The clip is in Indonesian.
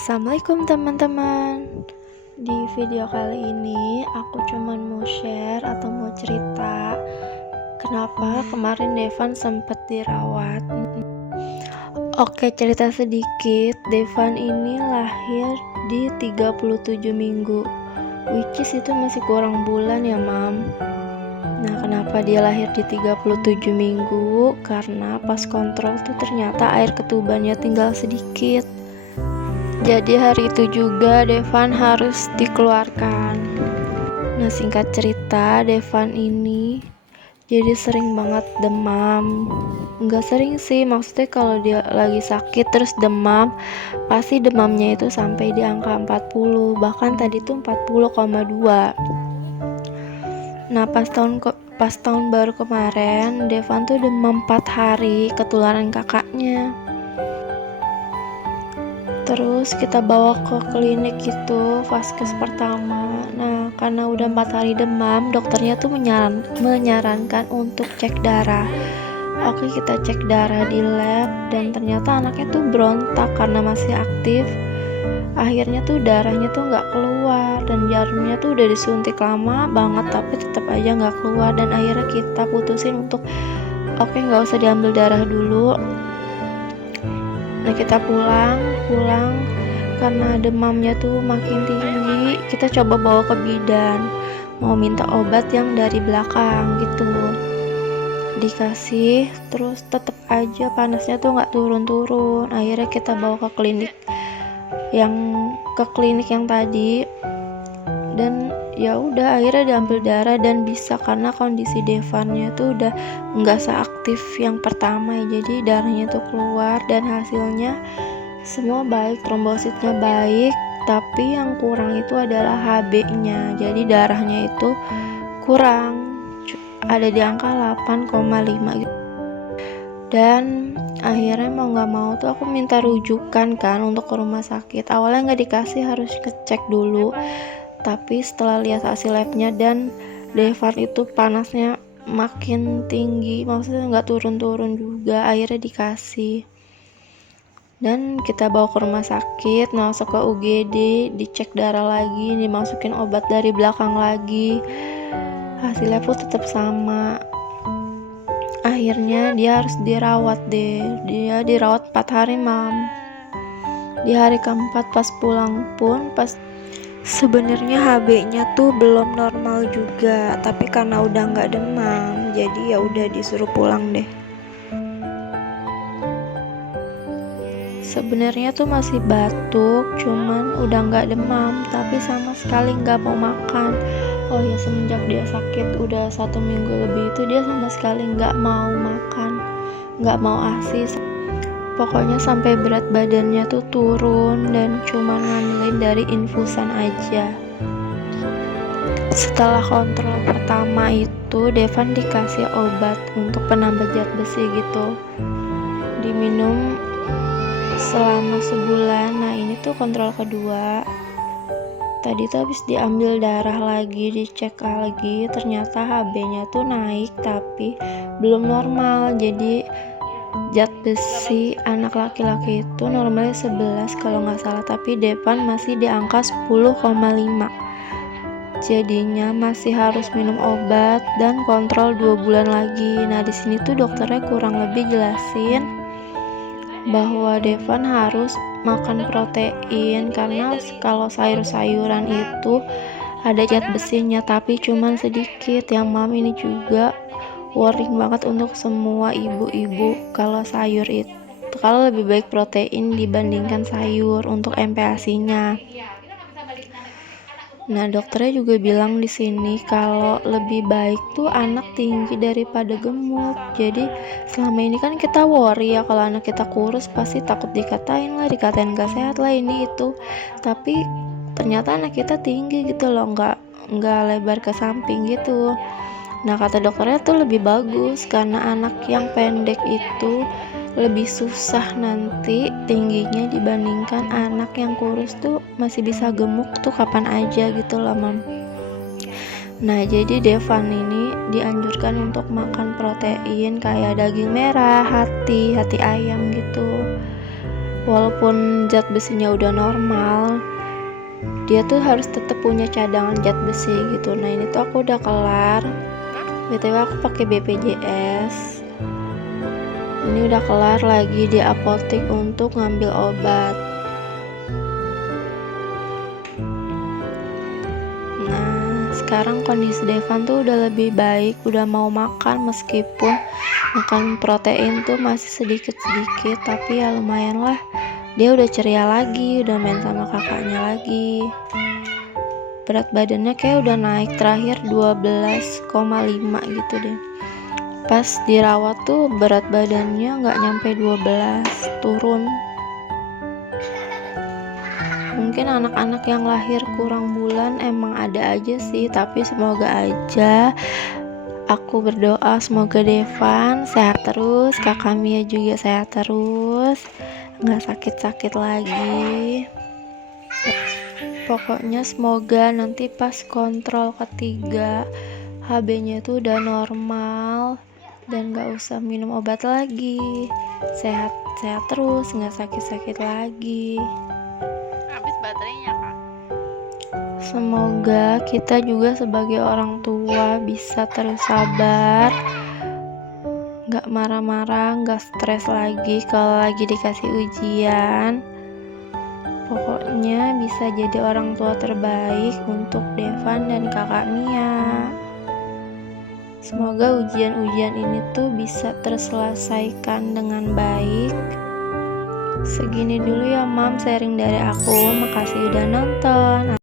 Assalamualaikum teman-teman. Di video kali ini aku cuman mau share atau mau cerita kenapa kemarin Devan sempat dirawat. Oke, cerita sedikit. Devan ini lahir di 37 minggu, which is itu masih kurang bulan ya mam. Nah, kenapa dia lahir di 37 minggu? Karena pas kontrol tuh ternyata air ketubannya tinggal sedikit. Jadi hari itu juga Devan harus dikeluarkan. Nah, singkat cerita, Devan ini jadi sering banget demam. Enggak sering sih, maksudnya kalau dia lagi sakit terus demam, pasti demamnya itu sampai di angka 40, bahkan tadi tuh 40,2. Nah, pas tahun baru kemarin, Devan tuh demam 4 hari, ketularan kakaknya. Terus kita bawa ke klinik gitu, vaskes pertama. Nah, karena udah 4 hari demam, dokternya tuh menyarankan untuk cek darah. Oke, kita cek darah di lab dan ternyata anaknya tuh berontak karena masih aktif. Akhirnya tuh darahnya tuh nggak keluar dan jarumnya tuh udah disuntik lama banget tapi tetap aja nggak keluar. Dan akhirnya kita putusin untuk nggak usah diambil darah dulu. Nah, kita pulang karena demamnya tuh makin tinggi. Kita coba bawa ke bidan, mau minta obat yang dari belakang gitu. Dikasih, terus tetap aja panasnya tuh nggak turun-turun. Akhirnya kita bawa ke klinik yang tadi, dan ya udah akhirnya diambil darah dan bisa karena kondisi Devannya tuh udah nggak seaktif yang pertama, jadi darahnya tuh keluar dan hasilnya semua baik, trombositnya baik, tapi yang kurang itu adalah HB-nya. Jadi darahnya itu kurang, ada di angka 8,5 gitu. Dan akhirnya mau nggak mau tuh aku minta rujukan kan untuk ke rumah sakit. Awalnya nggak dikasih, harus ngecek dulu. Tapi setelah lihat hasil labnya dan Devan itu panasnya makin tinggi, maksudnya nggak turun-turun juga, akhirnya dikasih. Dan kita bawa ke rumah sakit, masuk ke UGD, dicek darah lagi, dimasukin obat dari belakang lagi. Hasilnya pun tetap sama. Akhirnya dia harus dirawat deh. Dia dirawat 4 hari mam. Di hari keempat pas pulang pun sebenarnya HB-nya tuh belum normal juga, tapi karena udah nggak demam, jadi ya udah disuruh pulang deh. Sebenarnya tuh masih batuk, cuman udah nggak demam, tapi sama sekali nggak mau makan. Oh ya, semenjak dia sakit udah 1 minggu lebih itu dia sama sekali nggak mau makan, nggak mau ASI. Pokoknya sampai berat badannya tuh turun dan cuma ngambilin dari infusan aja. Setelah kontrol pertama itu Devan dikasih obat untuk penambah zat besi gitu, diminum selama sebulan. Nah, ini tuh kontrol kedua. Tadi tuh habis diambil darah lagi, dicek lagi, ternyata HB-nya tuh naik tapi belum normal. Jadi zat besi anak laki-laki itu normalnya 11 kalau nggak salah, tapi Devan masih di angka 10,5. Jadinya masih harus minum obat dan kontrol 2 bulan lagi. Nah, di sini tuh dokternya kurang lebih jelasin bahwa Devan harus makan protein karena kalau sayur-sayuran itu ada zat besinya tapi cuman sedikit. Yang mam ini juga worrying banget untuk semua ibu-ibu kalau sayur itu, kalau lebih baik protein dibandingkan sayur untuk MPASI-nya. Nah, dokternya juga bilang di sini kalau lebih baik tuh anak tinggi daripada gemuk. Jadi selama ini kan kita worry ya kalau anak kita kurus pasti takut dikatain gak sehat lah ini itu. Tapi ternyata anak kita tinggi gitu loh, nggak lebar ke samping gitu. Nah, kata dokternya tuh lebih bagus karena anak yang pendek itu lebih susah nanti tingginya dibandingkan anak yang kurus tuh masih bisa gemuk tuh kapan aja gitu lah mam. Nah, jadi Devan ini dianjurkan untuk makan protein kayak daging merah, hati ayam gitu. walaupun zat besinya udah normal, dia tuh harus tetap punya cadangan zat besi gitu. Nah ini tuh aku udah kelar, btw aku pakai BPJS. Ini udah kelar lagi di apotek untuk ngambil obat. Nah sekarang kondisi Devan tuh udah lebih baik, udah mau makan, meskipun makan protein tuh masih sedikit-sedikit, tapi ya lumayan lah, dia udah ceria lagi, udah main sama kakaknya lagi. Berat badannya kayak udah naik, terakhir 12,5 gitu deh. Pas dirawat tuh berat badannya nggak nyampe 12, turun. Mungkin anak-anak yang lahir kurang bulan emang ada aja sih, tapi semoga aja, aku berdoa semoga Devan sehat terus, kakak Mia juga sehat terus, nggak sakit-sakit lagi. Pokoknya semoga nanti pas kontrol ketiga HB-nya tuh udah normal dan gak usah minum obat lagi, sehat-sehat terus, nggak sakit-sakit lagi. Habis baterainya kak. Semoga kita juga sebagai orang tua bisa terus sabar, nggak marah-marah, nggak stres lagi kalau lagi dikasih ujian. Pokoknya bisa jadi orang tua terbaik untuk Devan dan kakak Mia. Semoga ujian-ujian ini tuh bisa terselesaikan dengan baik. Segini dulu ya Mam sharing dari aku, makasih udah nonton.